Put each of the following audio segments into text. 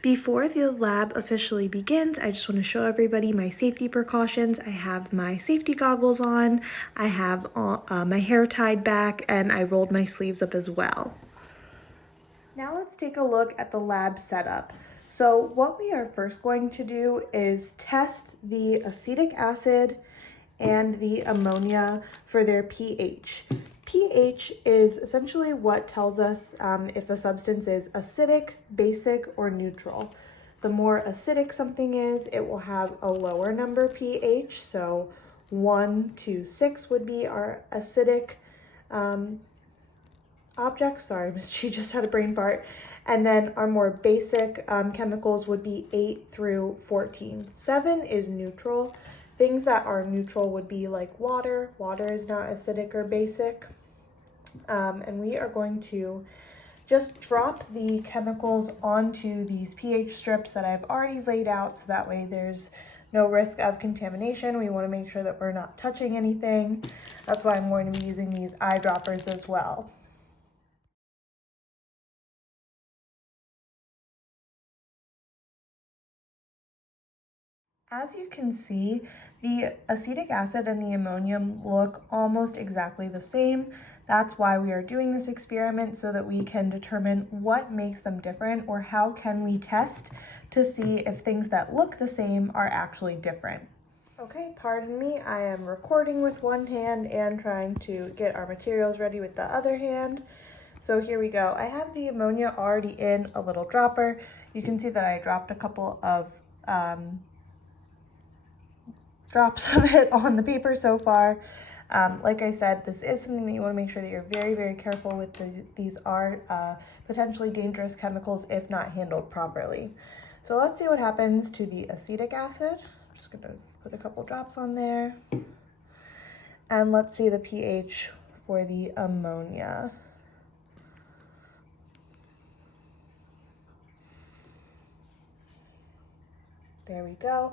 Before the lab officially begins, I just want to show everybody my safety precautions. I have my safety goggles on, I have my hair tied back, and I rolled my sleeves up as well. Now let's take a look at the lab setup. So what we are first going to do is test the acetic acid and the ammonia for their pH. pH is essentially what tells us if a substance is acidic, basic, or neutral. The more acidic something is, it will have a lower number pH. So 1 to 6 would be our acidic objects. Sorry, she just had a brain fart. And then our more basic chemicals would be 8 through 14. 7 is neutral. Things that are neutral would be like water. Water is not acidic or basic. And we are going to just drop the chemicals onto these pH strips that I've already laid out, so that way there's no risk of contamination. We want to make sure that we're not touching anything. That's why I'm going to be using these eyedroppers as well. As you can see, the acetic acid and the ammonium look almost exactly the same. That's why we are doing this experiment, so that we can determine what makes them different, or how can we test to see if things that look the same are actually different. Okay, pardon me, I am recording with one hand and trying to get our materials ready with the other hand. So here we go. I have the ammonia already in a little dropper. You can see that I dropped a couple of drops of it on the paper so far. Like I said, this is something that you want to make sure that you're very, very careful with. These are potentially dangerous chemicals if not handled properly. So let's see what happens to the acetic acid. I'm just going to put a couple drops on there. And let's see the pH for the ammonia. There we go.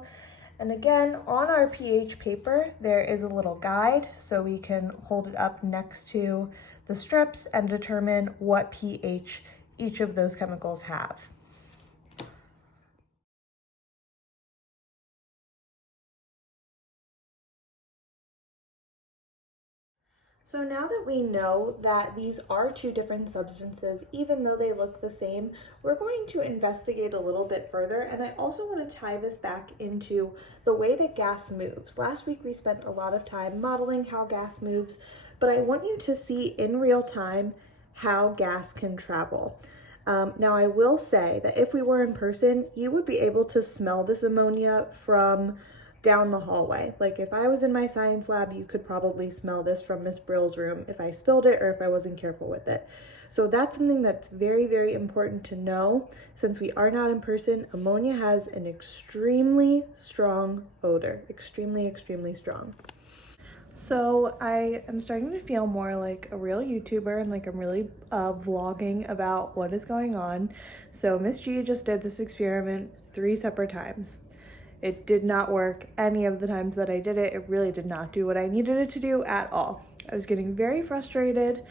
And again, on our pH paper, there is a little guide, so we can hold it up next to the strips and determine what pH each of those chemicals have. So now that we know that these are two different substances, even though they look the same, we're going to investigate a little bit further. And I also want to tie this back into the way that gas moves. Last week we spent a lot of time modeling how gas moves, but I want you to see in real time how gas can travel. Now I will say that if we were in person, you would be able to smell this ammonia from down the hallway. Like if I was in my science lab, you could probably smell this from Miss Brill's room if I spilled it or if I wasn't careful with it. So that's something that's very, very important to know. Since we are not in person, ammonia has an extremely strong odor, extremely, extremely strong. So I am starting to feel more like a real YouTuber, and like I'm really vlogging about what is going on. So Miss G just did this experiment 3 separate times. It did not work any of the times that I did it. It really did not do what I needed it to do at all. I was getting very frustrated,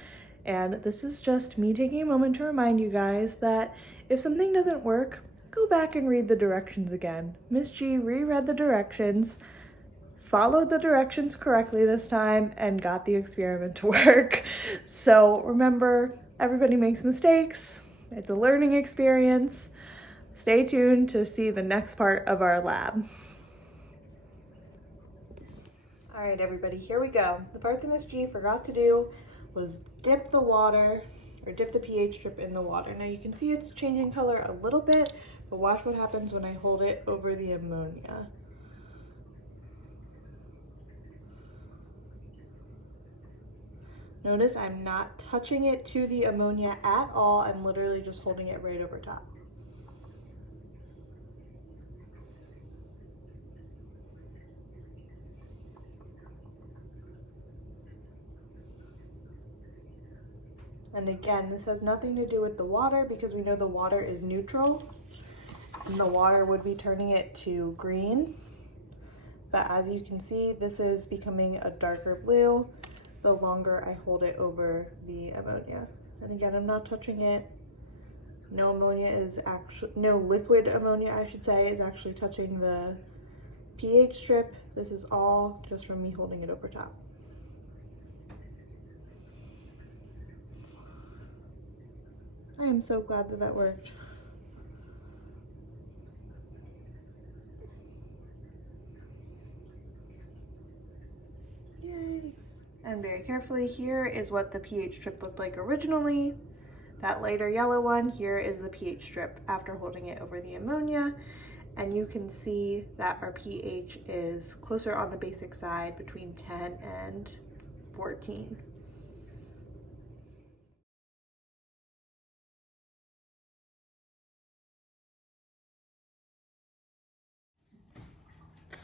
and this is just me taking a moment to remind you guys that if something doesn't work, go back and read the directions again. Miss G reread the directions, followed the directions correctly this time, and got the experiment to work. So remember, everybody makes mistakes. It's a learning experience. Stay tuned to see the next part of our lab. All right, everybody, here we go. The part that Miss G forgot to do was dip the water, or dip the pH strip in the water. Now you can see it's changing color a little bit, but watch what happens when I hold it over the ammonia. Notice I'm not touching it to the ammonia at all. I'm literally just holding it right over top. And again, this has nothing to do with the water, because we know the water is neutral and the water would be turning it to green. But as you can see, this is becoming a darker blue the longer I hold it over the ammonia. And again, I'm not touching it No liquid ammonia, I should say, is actually touching the pH strip. This is all just from me holding it over top. I am so glad that that worked. Yay. And very carefully, here is what the pH strip looked like originally. That lighter yellow one, here is the pH strip after holding it over the ammonia. And you can see that our pH is closer on the basic side, between 10 and 14.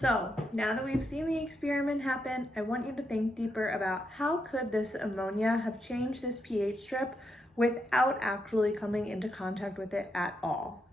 So now that we've seen the experiment happen, I want you to think deeper about how could this ammonia have changed this pH strip without actually coming into contact with it at all.